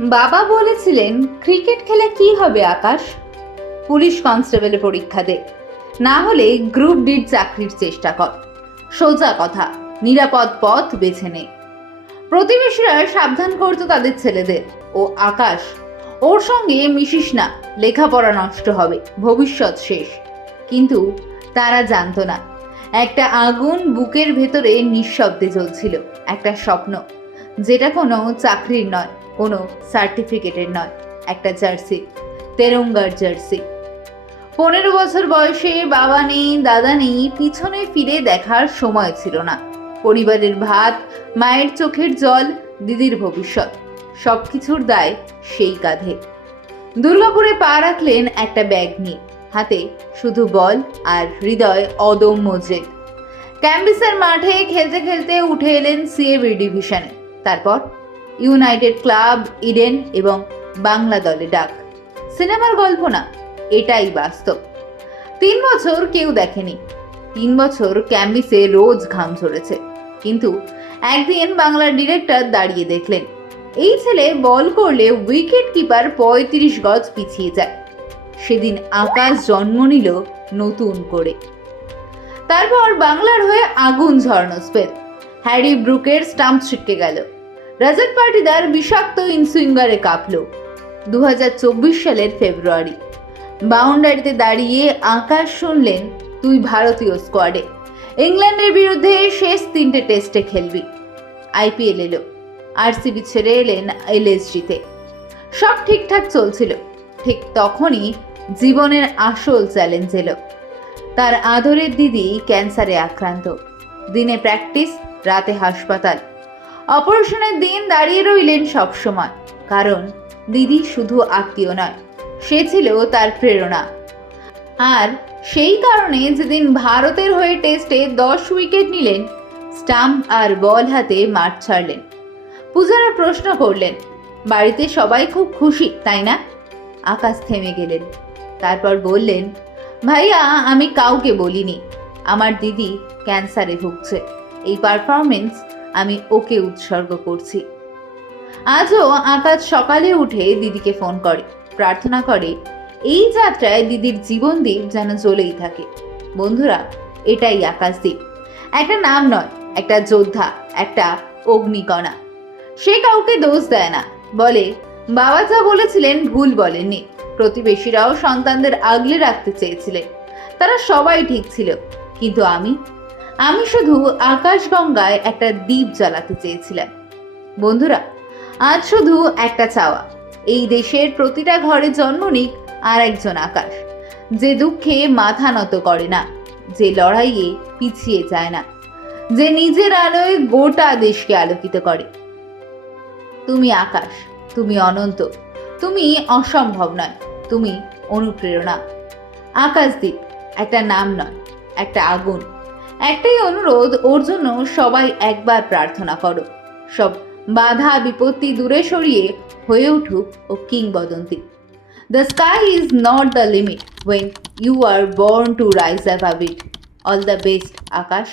বাবা বলেছিলেন, ক্রিকেট খেলে কি হবে আকাশ? পুলিশ কনস্টেবলে পরীক্ষা দে। না হলে গ্রুপ ডির চাকরির চেষ্টা কর। সোজা কথা, নিরাপদ পথ বেছে নে। প্রতিবেশীরা সাবধান করতো তাদের ছেলেদের। ও আকাশ, ওর সঙ্গে মিশিস না, লেখাপড়া নষ্ট হবে, ভবিষ্যৎ শেষ। কিন্তু তারা জানতো না, একটা আগুন বুকের ভেতরে নিঃশব্দে জ্বলছিল, একটা স্বপ্ন, যেটা কোনো চাকরির নয়। কোনো সার্টিফিকেটের নয়, একটা জার্সি, তেরঙ্গার জার্সি। পনেরো বছর বয়সে বাবা নেই, দাদা নেই, পিছনে ফিরে দেখার সময় ছিল না। পরিবারের ভাত, মায়ের চোখের জল, দিদির ভবিষ্যৎ সব কিছুর দায় সেই কাঁধে। দুর্গাপুরে পা রাখলেন একটা ব্যাগ নিয়ে, হাতে শুধু বল আর হৃদয় অদম্য জেদ। ক্যাম্বিসের মাঠে খেলতে খেলতে উঠে এলেন সিএবি ডিভিশনে, তারপর ইউনাইটেড ক্লাব, ইডেন এবং বাংলা দলে ডাক। সিনেমার গল্প না, এটাই বাস্তব। তিন বছর কেউ দেখেনি। তিন বছর ক্যাম্বিসে রোজ ঘাম ঝরেছে। কিন্তু একদিন বাংলার ডিরেক্টর দাঁড়িয়ে দেখলেন, এই ছেলে বল করলে উইকেট কিপার পঁয়ত্রিশ গজ পিছিয়ে যায়। সেদিন আকাশ জন্ম নিল নতুন করে। তারপর বাংলার হয়ে আগুন ঝরানো স্পেল হ্যারি ব্রুকের স্টাম্প ছিটকে গেল। রাজাত পাটিদার বিষাক্ত ইনসুইঙ্গারে কাঁপল। দু হাজার চব্বিশ সালের ফেব্রুয়ারি। বাউন্ডারিতে দাঁড়িয়ে আকাশ শুনলেন তুই ভারতীয় স্কোয়াডে ইংল্যান্ডের বিরুদ্ধে শেষ তিনটে টেস্টে খেলবি। আইপিএল এলো আরসিবি ছেড়ে এলেন এলএসজিতে সব ঠিকঠাক চলছিল। ঠিক তখনই জীবনের আসল চ্যালেঞ্জ এলো। তার আদরের দিদি ক্যান্সারে আক্রান্ত। দিনে প্র্যাকটিস রাতে হাসপাতাল। অপারেশনের দিন দাঁড়িয়ে রইলেন সবসময় কারণ দিদি শুধু আত্মীয় নয়, সে ছিল তার প্রেরণা। আর সেই কারণে যেদিন ভারতের হয়ে টেস্টে দশ উইকেট নিলেন, স্টাম্প আর বল হাতে মাঠ ছাড়লেন। পূজারা প্রশ্ন করলেন, বাড়িতে সবাই খুব খুশি, তাই না? আকাশ থেমে গেলেন। তারপর বললেন, ভাইয়া, আমি কাউকে বলিনি। আমার দিদি ক্যান্সারে ভুগছে। এই পারফরমেন্স আমি ওকে উৎসর্গ করছি। আজও আকাশ সকালে উঠে দিদিকে ফোন করে, প্রার্থনা করে, এই যাত্রায় দিদির জীবনদ্বীপ যেন জ্বলেই থাকে। বন্ধুরা, এটাই আকাশদ্বীপ একটা নাম নয়, একটা যোদ্ধা, একটা অগ্নিকণা। সে কাউকে দোষ দেয় না। বলে, বাবা যা বলেছিলেন ভুল বলেননি। প্রতিবেশীরাও সন্তানদের আগলে রাখতে চেয়েছিলেন। তারা সবাই ঠিক ছিল। কিন্তু আমি আমি শুধু আকাশগঙ্গায় একটা দ্বীপ জ্বালাতে চেয়েছিলাম। বন্ধুরা, আজ শুধু একটা চাওয়া। এই দেশের প্রতিটা ঘরে জন্ম নিক আর একজন আকাশ। যে দুঃখে মাথা নত করে না, যে লড়াইয়ে পিছিয়ে যায় না, যে নিজের আলোয় গোটা দেশকে আলোকিত করে। তুমি আকাশ, তুমি অনন্ত, তুমি অসম্ভব নয়, তুমি অনুপ্রেরণা। আকাশদ্বীপ একটা নাম নয়, একটা আগুন। একটাই অনুরোধ, ওর জন্য সবাই একবার প্রার্থনা করো। সব বাধা বিপত্তি দূরে সরিয়ে হয়ে উঠুক ও কিংবদন্তি। The sky is not the limit when you are born to rise have it all the best Akash.